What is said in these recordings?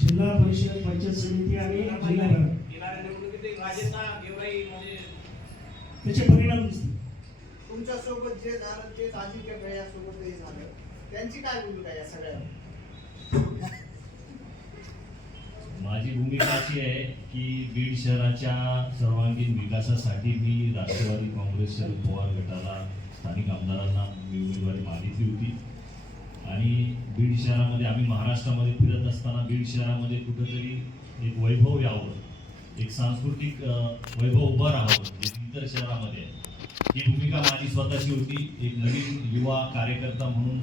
जिल्हा परिषद पंचायत समिती आणि जिल्हा त्याचे परिणाम दिसतील. तुमच्या सोबत जे झालं ते अजिंक्य भैयासोबतही झालं, त्यांची काय भूमिका या सगळ्या? माझी भूमिका अशी आहे की बीड शहराच्या सर्वांगीण विकासासाठी मी राष्ट्रवादी काँग्रेस शरद पवार गटाला स्थानिक आमदारांना मी उमेदवारी मागितली होती. आणि बीड शहरामध्ये आम्ही महाराष्ट्रामध्ये फिरत असताना बीड शहरामध्ये कुठंतरी एक वैभव यावं, एक सांस्कृतिक वैभव उभं राहावं जे इतर शहरामध्ये आहे. ही भूमिका माझी स्वतःची होती. एक नवीन युवा कार्यकर्ता म्हणून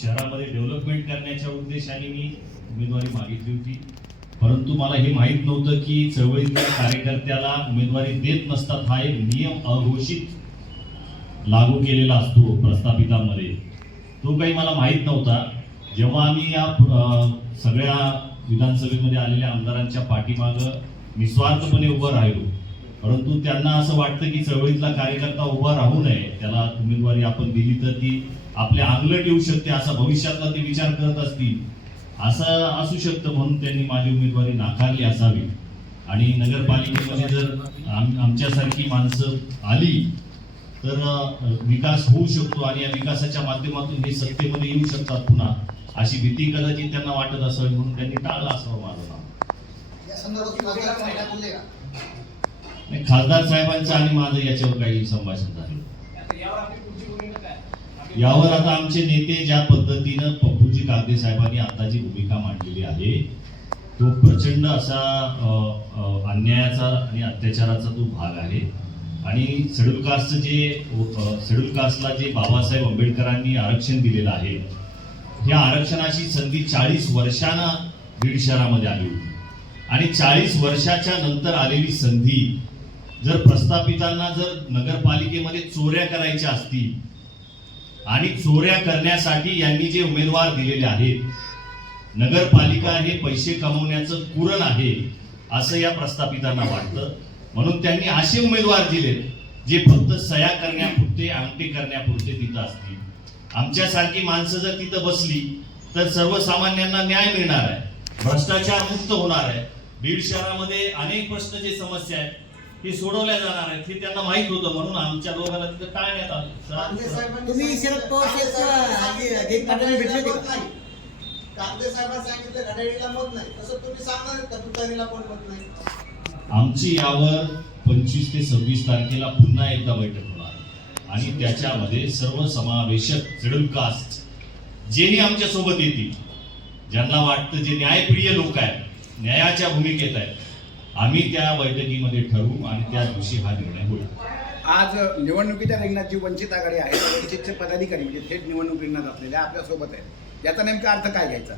शहरामध्ये डेव्हलपमेंट करण्याच्या उद्देशाने मी उमेदवारी मागितली होती. परंतु मला हे माहीत नव्हतं की चळवळीतल्या कार्यकर्त्याला उमेदवारी देत नसतात हा एक नियम अघोषित लागू केलेला असतो प्रस्थापितांमध्ये. तो काही मला माहीत नव्हता. जेव्हा आम्ही या सगळ्या विधानसभेमध्ये आलेल्या आमदारांच्या पाठीमागं निस्वार्थपणे उभं राहिलो, परंतु त्यांना असं वाटतं की चळवळीतला कार्यकर्ता उभा राहू नये, त्याला उमेदवारी आपण दिली तर ती आपल्या अंगलट येऊ शकते असा भविष्यातला ते विचार करत असतील, असं असू शकतं, म्हणून त्यांनी माझी उमेदवारी नाकारली असावी. आणि नगरपालिकेमध्ये जर आमच्यासारखी माणसं आली तर विकास होऊ शकतो आणि या विकासाच्या माध्यमातून हे सत्तेमध्ये येऊ शकतात पुन्हा, अशी भीती कदाचित त्यांना वाटत असावी, म्हणून त्यांनी टाळलं असावं माझं नाव. नाही, खासदार साहेबांचं आणि माझं याच्यावर काही संभाषण झालं. यावर आता आमचे नेते ज्या पद्धतीनं पप्पूजी कागदे साहेबांनी आता जी भूमिका मांडलेली आहे तो प्रचंड असा अन्यायाचा आणि अत्याचाराचा तो भाग आहे. आणि शेड्यूल कास्टला जे बाबासाहेब आंबेडकरांनी आरक्षण दिलेलं आहे, ह्या आरक्षणाची संधी 40 वर्षांना बीड शहरामध्ये आली होती. आणि 40 वर्षाच्या नंतर आलेली संधी जर प्रस्थापितांना जर नगरपालिकेमध्ये चोऱ्या करायच्या असतील आणि चोऱ्या करण्यासाठी यांनी जे उमेदवार दिलेले आहेत, नगरपालिका हे पैसे कमवण्याचं कुरण आहे असं या प्रस्थापितांना वाटतं, म्हणून त्यांनी असे उमेदवार दिले जे फक्त सह्या करण्यापुरते, अंगठे करण्यापुरते तिथं असतील. आमच्यासारखी माणसं जर तिथं बसली तर सर्वसामान्यांना न्याय मिळणार आहे, भ्रष्टाचार मुक्त होणार आहे. बीड शहरामध्ये अनेक प्रश्न जे समस्या आहेत ते सोडवल्या जाणार आहेत हे त्यांना माहित होतं, म्हणून आमच्या दोघांना तिथं टाळण्यात आलं. तुम्ही शरद पवार कागदे साहेबांनी सांगितलं घड्याळीला मत नाही, तसं तुम्ही सांगणार का तुतारीला पण मत नाही? आमची यावर 25 ते 26 तारखेला पुन्हा एकदा बैठक होणार आणि त्याच्यामध्ये सर्वसमावेशक शेड्यूल कास्ट जेही आमच्या सोबत येतील, ज्यांना वाटतं, जे न्यायप्रिय लोक आहेत, न्यायाच्या भूमिकेत आहेत, आम्ही त्या बैठकीमध्ये ठरवू आणि त्या दिवशी हा निर्णय होईल. आज निवडणुकीच्या रिंगणात जी वंचित आघाडी आहे, वंचितचे पदाधिकारी म्हणजे थेट निवडणूक रिंगणात असलेल्या आपल्या सोबत आहेत, याचा नेमका अर्थ काय घ्यायचा?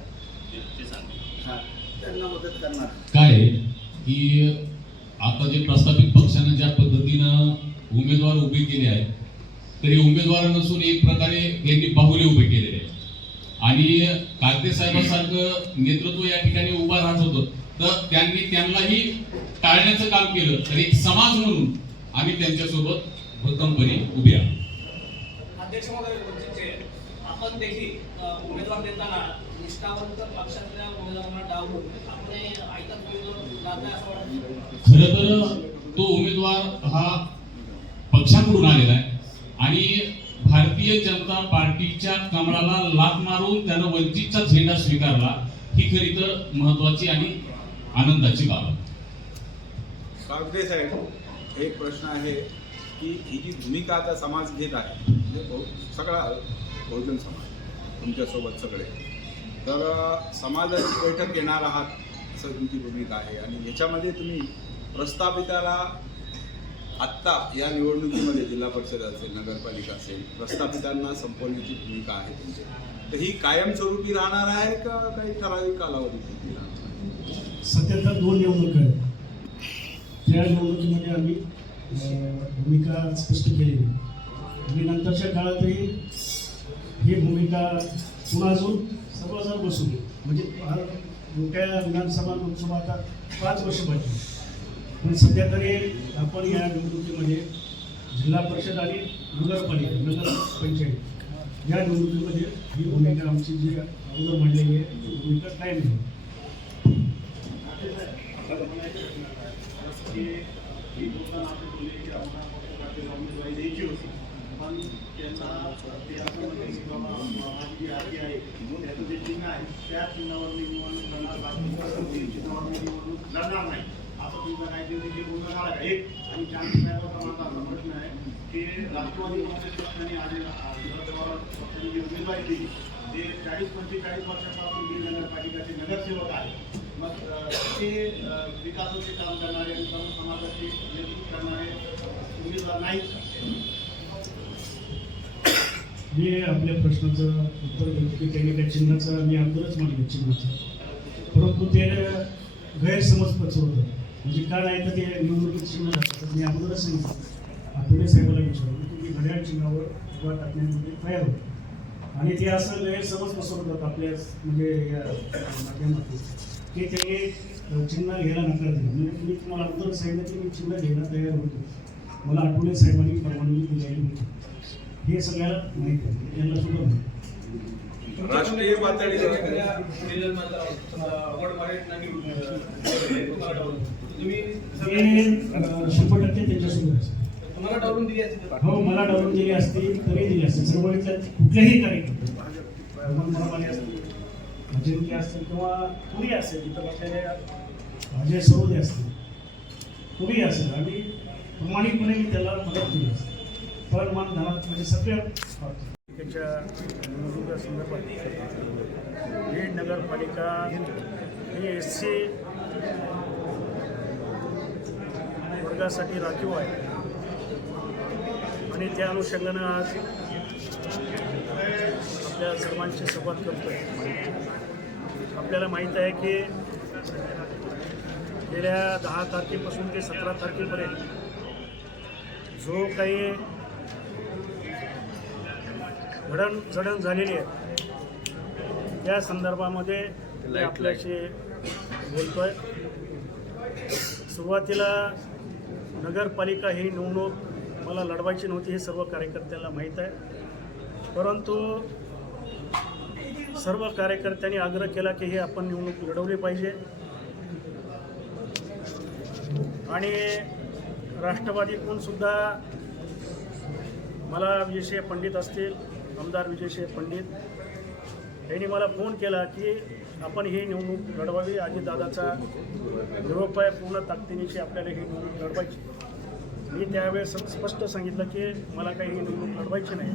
त्यांना मदत करणार काय की आता जे प्रस्थापित पक्षानं ज्या पद्धतीनं उमेदवार उभे केले आहेत, तरी उमेदवार नसून एक प्रकारे त्यांनी बाहुले उभे केलेले आहेत. आणि कागदे साहेबांसारखं नेतृत्व या ठिकाणी उभा राहत होतं, तर त्यांनाही टाळण्याचं काम केलं. तर एक समाज म्हणून आम्ही त्यांच्यासोबत भक्कमपणे उभे आहोत. अध्यक्ष महोदय, आपण देखील उमेदवार देताना निष्ठावंत पक्षातल्या उमेदवारांना डावलून आपण ऐकत असं वाटतं. खरं तर तो उमेदवार हा पक्षाकडून आलेला आहे आणि भारतीय जनता पार्टीच्या कमळाला लाथ मारून त्यानं वंचितचा झेंडा स्वीकारला, ही खरी तर महत्वाची आणि आनंदाची बाब आहे. कागदे साहेब, एक प्रश्न आहे की ही जी भूमिका आता समाज घेत आहे, म्हणजे सगळा बहुजन समाज तुमच्यासोबत सगळे, तर समाजाची बैठक घेणार आहात असं तुमची भूमिका आहे. आणि याच्यामध्ये तुम्ही प्रस्थापिताला आत्ता या निवडणुकीमध्ये जिल्हा परिषद असेल, नगरपालिका असेल, प्रस्थापितांना संपवण्याची भूमिका आहे तुमची, तर ही कायमस्वरूपी राहणार आहे का काही ठराविक कालावधीत राहणार? सध्या तर 2 निवडणुका आहेत, त्या निवडणुकीमध्ये आम्ही भूमिका स्पष्ट केली आणि नंतरच्या काळातही ही भूमिका पुन्हा अजून सर्वजण बसून, म्हणजे मोठ्या विधानसभा लोकसभा आता 5 वर्ष बाकी, पण सध्या तरी आपण या निवडणुकीमध्ये जिल्हा परिषद आणि नगरपालिका, नगर पंचायत या निवडणुकीमध्ये ही भूमिका आमची जी अगोदर मांडलेली आहे ती भूमिका कायम आहे. की ही बोलताना आपण बोलले की आम्हाला पक्षाकडे उमेदवारी द्यायची होती, पण त्यांना ते असं म्हणले की बाबा माझी जी आरती आहे त्याचं जे चिन्ह आहे त्या चिन्हावर मी निवडणूक लढणार, बाकी चिन्हावर मी निवडणूक लढणार नाही, असं तुमचं काय ते बोलणं झालं का? एक आणि चांगली साहेबांचा माझा असा प्रश्न आहे की राष्ट्रवादी काँग्रेस पक्षाने आधी शरद पवार पक्षाने जी उमेदवारी दिली ते 40-45 वर्षापासून बीड नगरपालिकाचे नगरसेवक आहे. मग ते विकासाचे काम करणारे आणि सर्व समाजाचे नेतृत्व करणारे उमेदवार नाहीत का? मी आपल्या प्रश्नाचं उत्तर देतो की त्यांनी त्या चिन्हाचं मी अगोदरच म्हटलं चिन्हाचं, परंतु ते गैरसमज पसरवतं. म्हणजे का नाही तर ते निवडणुकीत चिन्ह दाखवतात. मी अगोदरच सांगितलं आठवले साहेबाला विचारलं की मी घड्याळ चिन्हावर उभा टाकण्यामध्ये तयार होतो, आणि ते असं गैरसमज पसरवतात आपल्या म्हणजे या माध्यमातून की त्यांनी चिन्ह घ्यायला नकार दिला. म्हणजे मी तुम्हाला अगोदरच सांगितलं की मी चिन्ह घ्यायला तयार होतो, मला आठवले साहेबांनी परवानगी दिलेली होती. हे सगळ्याला माहिती आहे, त्यांना सुद्धा माहिती. राष्ट्रीय पातळीवर हे 100% त्यांच्यासोबत असतं. तुम्हाला डावलून दिली असते हो, मला डावलून दिली असती तरी दिली असते. चळवळीतल्या कुठल्याही कार्यक्रम मनमानी असतील, अजिंक्य असतील किंवा कुणी असेल, तिथं बसलेले अजय सरोदे असतील, कुणी असेल, आणि प्रामाणिकपणे मी त्याला मदत केली असते. पण मन धनात म्हणजे सगळ्या त्याच्या निवडणुकीसंदर्भात बीड नगरपालिका ही SC वर्गासाठी राखीव आहे, आणि त्या अनुषंगानं आज आपल्या सर्वांची संवाद करतोय. आपल्याला माहीत आहे की गेल्या 10 तारखेपासून ते 17 तारखेपर्यंत जो काही जडण झालेली आहे त्या संदर्भामध्ये मी आपल्याशी बोलतोय. सुरुवातीला नगरपालिका ही निवडणूक मला लढवायची नव्हती, हे सर्व कार्यकर्त्यांना माहीत आहे. परंतु सर्व कार्यकर्त्यांनी आग्रह केला की हे आपण निवडणूक लढवली पाहिजे, आणि राष्ट्रवादीकडून सुद्धा मला विजयसिंह पंडित असतील, आमदार विजयसिंह पंडित यांनी मला फोन केला की आपण ही निवडणूक लढवावी. अजितदादाचा निरोप आहे, पूर्ण ताकदीनिशी आपल्याला ही निवडणूक लढवायची. मी त्यावेळेस स्पष्ट सांगितलं की मला काही ही निवडणूक लढवायची नाही,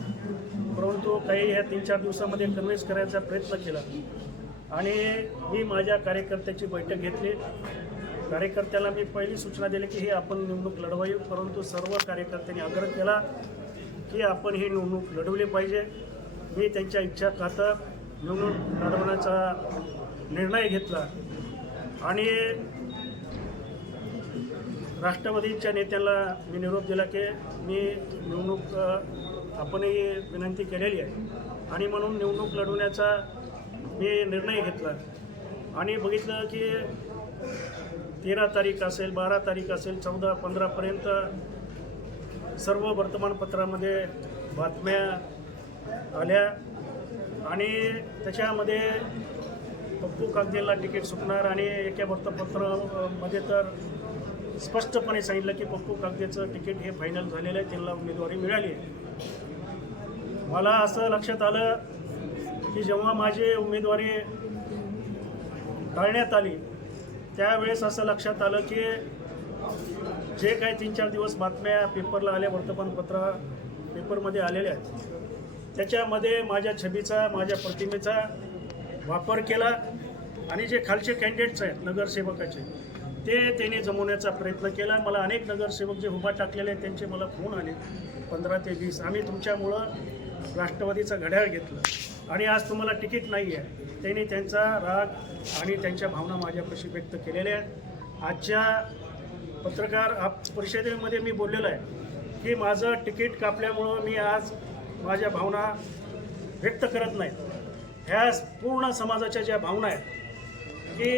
परंतु काही ह्या 3-4 दिवसामध्ये कन्व्हिन्स करायचा प्रयत्न केला, आणि मी माझ्या कार्यकर्त्याची बैठक घेतली. कार्यकर्त्याला मी पहिली सूचना दिली की ही आपण निवडणूक लढवावी, परंतु सर्व कार्यकर्त्यांनी आग्रह केला की आपण ही निवडणूक लढवली पाहिजे. मी त्यांच्या इच्छा खातर निवडणूक लढवण्याचा निर्णय घेतला, आणि राष्ट्रवादीच्या नेत्यांना मी निरोप दिला की मी निवडणूक आपणही विनंती केलेली आहे, आणि म्हणून निवडणूक लढवण्याचा मी निर्णय घेतला. आणि बघितलं की 13 तारीख असेल, 12 तारीख असेल, 14-15पर्यंत सर्व वर्तमानपत्रामध्ये बातम्या आल्या, आणि त्याच्यामध्ये पप्पू कागदेला तिकीट सुटणार, आणि एका वृत्तपत्रामध्ये तर स्पष्टपणे सांगितलं की पप्पू कागदेचं तिकीट हे फायनल झालेलं आहे, त्यांना उमेदवारी मिळाली आहे. मला असं लक्षात आलं की जेव्हा माझी उमेदवारी टाळण्यात आली त्यावेळेस असं लक्षात आलं की जे काही 3-4 दिवस बातम्या पेपरला आल्या, पेपरमध्ये आलेल्या आहेत, त्याच्यामध्ये माझ्या छबीचा, माझ्या प्रतिमेचा वापर केला, आणि जे खालचे कॅन्डिडेट्स आहेत नगरसेवकाचे ते त्यांनी जमवण्याचा प्रयत्न केला. मला अनेक नगरसेवक जे उभा टाकलेले आहेत त्यांचे मला फोन आले 15 ते 20, आम्ही तुमच्यामुळं राष्ट्रवादीचा घड्याळ घेतलं आणि आज तुम्हाला तिकीट नाही आहे. त्यांनी त्यांचा राग आणि त्यांच्या भावना माझ्यापाशी व्यक्त केलेल्या आहेत. आजच्या पत्रकार परिषदेमध्ये मी बोललेलो आहे की माझं तिकीट कापल्यामुळं मी आज माझ्या भावना व्यक्त करत नाही. ह्या पूर्ण समाजाच्या ज्या भावना आहेत की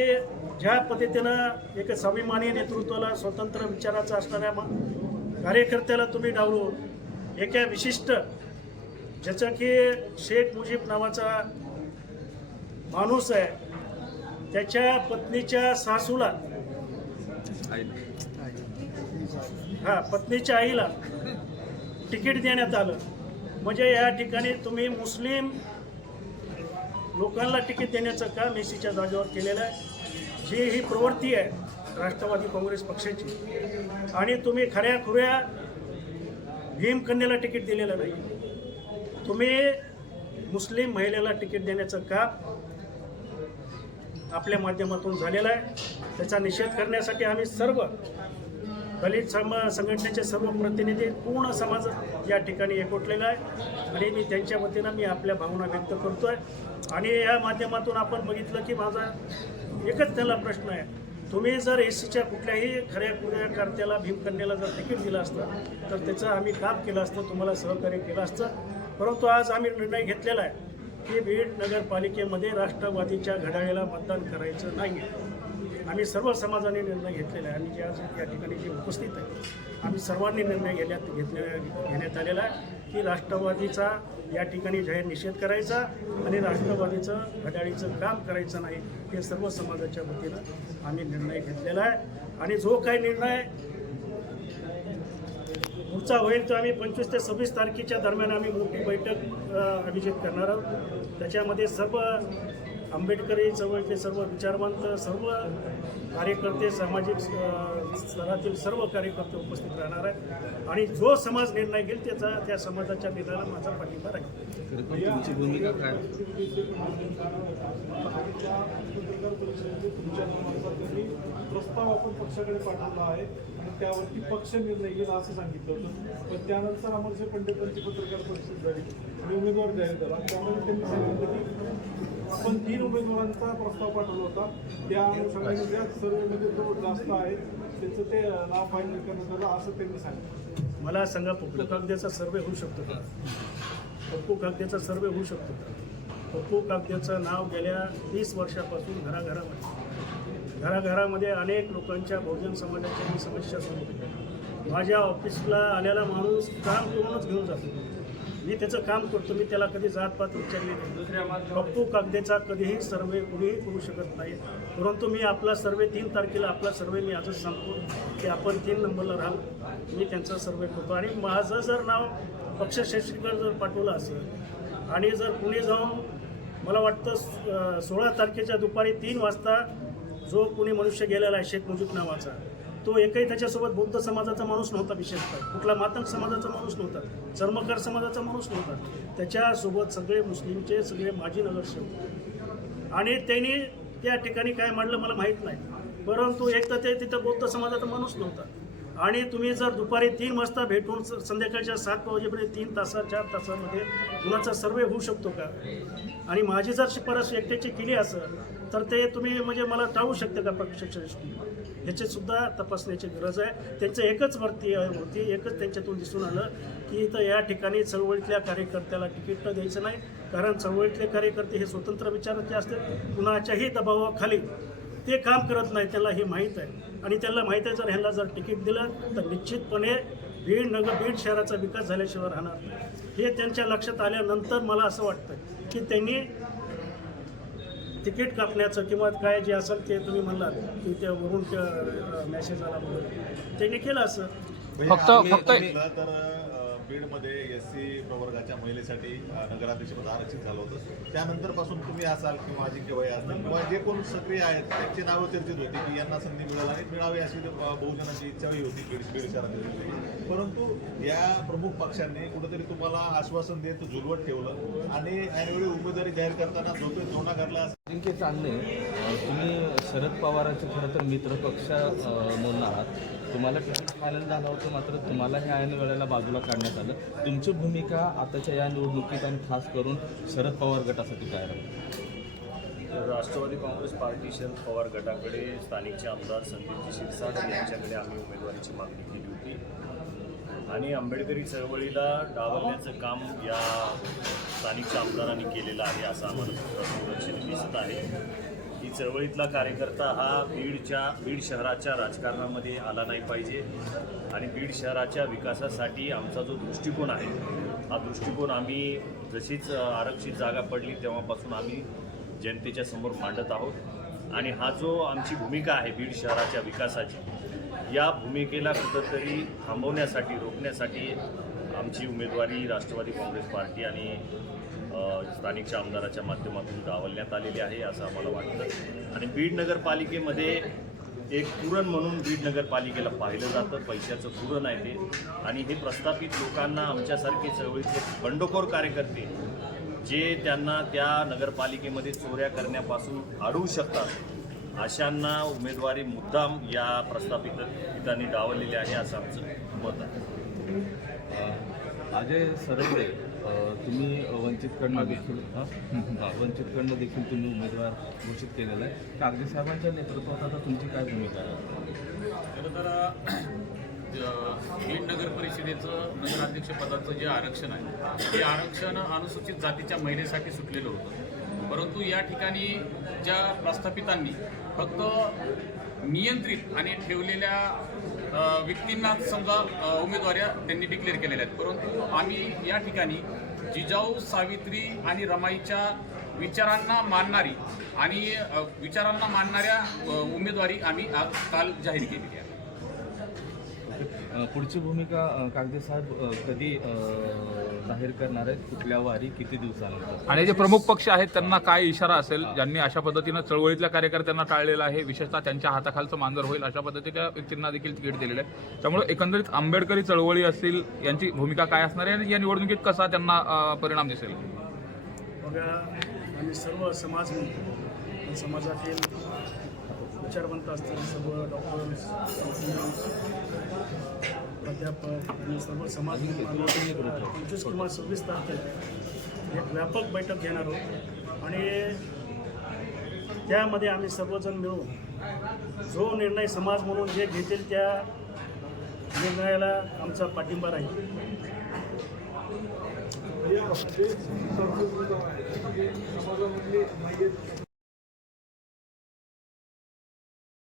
ज्या पद्धतीनं एक स्वाभिमानी नेतृत्वाला, स्वतंत्र विचाराचा असणाऱ्या कार्यकर्त्याला तुम्ही डावलून एका विशिष्ट ज्याचं की शेख मुजीब नावाचा माणूस आहे त्याच्या पत्नीच्या सासूला हा, पत्नीच्या आईला तिकीट देण्यात आलं. म्हणजे या ठिकाणी तुम्ही मुस्लिम लोकांना तिकीट देण्याचं काम एसीच्या जागेवर केलेलं आहे. जी ही प्रवृत्ती आहे राष्ट्रवादी काँग्रेस पक्षाची. आणि तुम्ही खऱ्याखुऱ्या भीमकन्याला तिकीट दिलेलं नाही. तुम्ही मुस्लिम महिलेला तिकीट देण्याचं काम आपल्या माध्यमातून झालेलं आहे. त्याचा निषेध करण्यासाठी आम्ही सर्व दलित संघटनेचे सर्व प्रतिनिधी, पूर्ण समाज या ठिकाणी एकवटलेला आहे. आणि मी त्यांच्या वतीनं मी आपल्या भावना व्यक्त करतो आहे. आणि या माध्यमातून आपण बघितलं की माझा एकच त्याला प्रश्न आहे, तुम्ही जर एसीच्या कुठल्याही खऱ्याखुऱ्या कर्त्याला भीमकन्याला जर तिकीट दिलं असतं तर त्याचं आम्ही काम केलं असतं, तुम्हाला सहकार्य केलं असतं. परंतु आज आम्ही निर्णय घेतलेला आहे की बीड नगरपालिकेमध्ये राष्ट्रवादीच्या घड्याळाला मतदान करायचं नाही आहे. आम्ही सर्व समाजाने निर्णय घेतलेला आहे. आणि जे आज या ठिकाणी जे उपस्थित आहे, आम्ही सर्वांनी निर्णय घेण्यात आलेला आहे की राष्ट्रवादीचा या ठिकाणी जाहीर निषेध करायचा आणि राष्ट्रवादीचं घड्याळीचं काम करायचं नाही, हे सर्व समाजाच्या वतीनं आम्ही निर्णय घेतलेला आहे. आणि जो काही निर्णय पुढचा होईल तो आम्ही 25 ते 26 तारखेच्या दरम्यान आम्ही मोठी बैठक आयोजित करणार आहोत. त्याच्यामध्ये सर्व आंबेडकरी चळवळीचे सर्व विचारवंत, सर्व कार्यकर्ते, सामाजिक स्तरातील सर्व कार्यकर्ते उपस्थित राहणार आहेत. आणि जो समाज निर्णय घेईल त्याचा त्या समाजाच्या निर्णयाला माझा पाठिंबा राहील. तुमची भूमिका काय? तुमच्या प्रस्ताव आपण पक्षाकडे पाठवला आहे आणि त्यावरती पक्ष निर्णय घेईल असं सांगितलं होतं. पण त्यानंतर अमरसिंह पंडितांची पत्रकार परिषद झाली आणि उमेदवार जाहीर झाला. त्यामध्ये त्यांनी सांगितलं की आपण 3 उमेदवारांचा प्रस्ताव पाठवला होता. त्या अनुषंगाने ज्या सर्वेमध्ये जो जास्त आहे त्याचं ते नाव फायनल करण्यात आलं असं त्यांनी सांगितलं. मला सांगा, पप्पू कागदेचा सर्वे होऊ शकतो का? पप्पू कागदेचा सर्वे होऊ शकतो का? पप्पू कागदेचं नाव गेल्या 30 वर्षापासून घराघरामध्ये अनेक लोकांच्या बहुजन समाजाच्या मी समस्या सांगतो. माझ्या ऑफिसला आलेला माणूस काम करूनच घेऊन जातो. मी त्याचं काम करतो. मी त्याला कधी जातपात विचारली नाही. पप्पू कागदेचा कधीही सर्वे कुणीही करू शकत नाही. परंतु मी आपला सर्वे 3 तारखेला आपला सर्वे मी आजच सांगतो की आपण 3 नंबरला राहू. मी त्यांचा सर्वे करतो. आणि माझं जर नाव पक्षश्रेष्ठीकडे जर पाठवलं असेल आणि जर कुणी जाऊन मला वाटतं 16 तारखेच्या दुपारी 3 वाजता जो कोणी मनुष्य गेलेला आहे शेख मुजीब नावाचा, तो एकही त्याच्यासोबत बौद्ध समाजाचा माणूस नव्हता. विशेषतः कुठला मातंग समाजाचा माणूस नव्हता, चर्मकार समाजाचा माणूस नव्हता. त्याच्यासोबत सगळे मुस्लिमचे सगळे माजी नगरसेवक. आणि त्यांनी त्या ठिकाणी काय मांडलं मला माहीत नाही. परंतु एक तर ते तिथं बौद्ध समाजाचा माणूस नव्हता. आणि तुम्ही जर दुपारी 3 वाजता भेटून संध्याकाळच्या 7 वाजेपर्यंत 3 तासात 4 तासामध्ये कुणाचा सर्वे होऊ शकतो का? आणि माझी जर शिफारस एकट्याची केली असेल तर ते तुम्ही म्हणजे मला टाळू शकता का पक्षश्रेष्ठी? ह्याची सुद्धा तपासण्याची गरज आहे. त्यांचं एकच होती, एकच त्यांच्यातून दिसून आलं की इथं या ठिकाणी चळवळीतल्या कार्यकर्त्याला तिकीट द्यायचं नाही. कारण चळवळीतले कार्यकर्ते हे स्वतंत्र विचाराचे असतात. कुणाच्याही दबावाखाली ते काम करत नाही, त्याला हे माहीत आहे. आणि त्याला माहीत आहे जर ह्यांना जर तिकीट दिलं तर निश्चितपणे बीड शहराचा विकास झाल्याशिवाय राहणार नाही. हे त्यांच्या लक्षात आल्यानंतर मला असं वाटतं की त्यांनी तिकीट कापण्याचं किंवा काय जे असेल ते तुम्ही म्हणलात की त्या वरून मॅसेज आला म्हणून त्यांनी केलं असं. फक्त तर बीडमध्ये SC प्रवर्गाच्या महिलेसाठी नगराध्यक्षपद आरक्षित झालं होतं. त्यानंतरपासून तुम्ही असाल किंवा अजिंक्यभाई असतील किंवा जे कोण सक्रिय आहेत त्यांची नावं चर्चेत होती की यांना संधी मिळाली आणि मिळावी अशी बहुजनांची इच्छाही होती बीड शहरात. परंतु या प्रमुख पक्षांनी कुठेतरी तुम्हाला आश्वासन देत झुलवत ठेवलं आणि ऐनवेळी उमेदवारी जाहीर करताना झोपेत धोरणा घातला. अजिंक्य चांगले, तुम्ही शरद पवारांचे खरं तर मित्रपक्ष म्हणून आहात. तुम्हाला तिकीट फायनल झालं होतं, मात्र तुम्हाला ह्या ऐन वेळेला बाजूला काढण्यात आलं. तुमची भूमिका आताच्या या निवडणुकीत आणि खास करून शरद पवार गटासाठी काय राहील? राष्ट्रवादी काँग्रेस पार्टी शरद पवार गटाकडे स्थानिकचे आमदार संदीपजी क्षीरसागर यांच्याकडे आम्ही उमेदवारीची मागणी केली होती. आणि आंबेडकरी चळवळीला डावलण्याचं काम या स्थानिकच्या आमदारांनी केलेलं आहे असं आम्हाला सुरक्षित दिसत आहे. की चळवळीतला कार्यकर्ता हा बीड शहराच्या राजकारणामध्ये आला नाही पाहिजे. आणि बीड शहराच्या विकासासाठी आमचा जो दृष्टिकोन आहे हा दृष्टिकोन आम्ही जशीच आरक्षित जागा पडली तेव्हापासून आम्ही जनतेच्या समोर मांडत आहोत. आणि हा जो आमची भूमिका आहे बीड शहराच्या विकासाची या भूमिकेला कुठंतरी थांबवण्यासाठी रोखण्यासाठी आमची उमेदवारी राष्ट्रवादी काँग्रेस पार्टी आणि स्थानिकच्या आमदाराच्या माध्यमातून डावलण्यात आलेली आहे असं आम्हाला वाटतं. आणि बीड नगरपालिकेमध्ये एक पुरण म्हणून बीड नगरपालिकेला पाहिलं जातं, पैशाचं पुरण आहे ते. आणि हे प्रस्थापित लोकांना आमच्यासारखे चळवळीतले बंडखोर कार्यकर्ते जे त्यांना त्या नगरपालिकेमध्ये चोऱ्या करण्यापासून अडवू शकतात अशांना उमेदवारी मुद्दाम या प्रस्थापितांनी डावललेली आहे असं आमचं मत आहे. अजय सरवडे, तुम्ही वंचितकडनं देखील वंचितकडनं देखील तुम्ही उमेदवार घोषित केलेला आहे. कागदे साहेबांच्या नेतृत्वात आता तुमची काय भूमिका आहे? खरं तर बीड नगर परिषदेचं नगराध्यक्षपदाचं जे आरक्षण आहे ते आरक्षण अनुसूचित जातीच्या महिलेसाठी सुटलेलं होतं. परंतु या ठिकाणी ज्या प्रस्थापितांनी फक्त नियंत्रित आणि ठेवलेल्या व्यक्तींना समजा उमेदवाऱ्या त्यांनी डिक्लेअर केलेल्या आहेत. परंतु आम्ही या ठिकाणी जिजाऊ, सावित्री आणि रमाईच्या विचारांना मानणारी आणि विचारांना मानणाऱ्या उमेदवारी आम्ही आज काल जाहीर केलेली आहे. पुढची भूमिका कागदे साहेब कधी जाहीर करणार आहेत? कुठल्या वारी, किती दिवसानंतर? आणि जे प्रमुख पक्ष आहेत त्यांना काय इशारा असेल, ज्यांनी अशा पद्धतीनं चळवळीतल्या कार्यकर्त्यांना टाळलेलं आहे, विशेषतः त्यांच्या हाताखालचं मांजर होईल अशा पद्धतीच्या व्यक्तींना देखील तिकीट दिलेलं आहे. त्यामुळे एकंदरीत आंबेडकरी चळवळी असतील यांची भूमिका काय असणार आहे आणि या निवडणुकीत कसा त्यांना परिणाम दिसेल? बघा, आम्ही सर्व समाज म्हणतो, समाजातील विचारवंत असतील, सर्व डॉक्टर्स, प्राध्यापक आणि सर्व समाज 25 किंवा 26 तारखेला एक व्यापक बैठक घेणार आहोत. आणि त्यामध्ये आम्ही सर्वजण मिळून जो निर्णय समाज म्हणून जे घेतील त्या निर्णयाला आमचा पाठिंबा राहील. समाजामधले नाही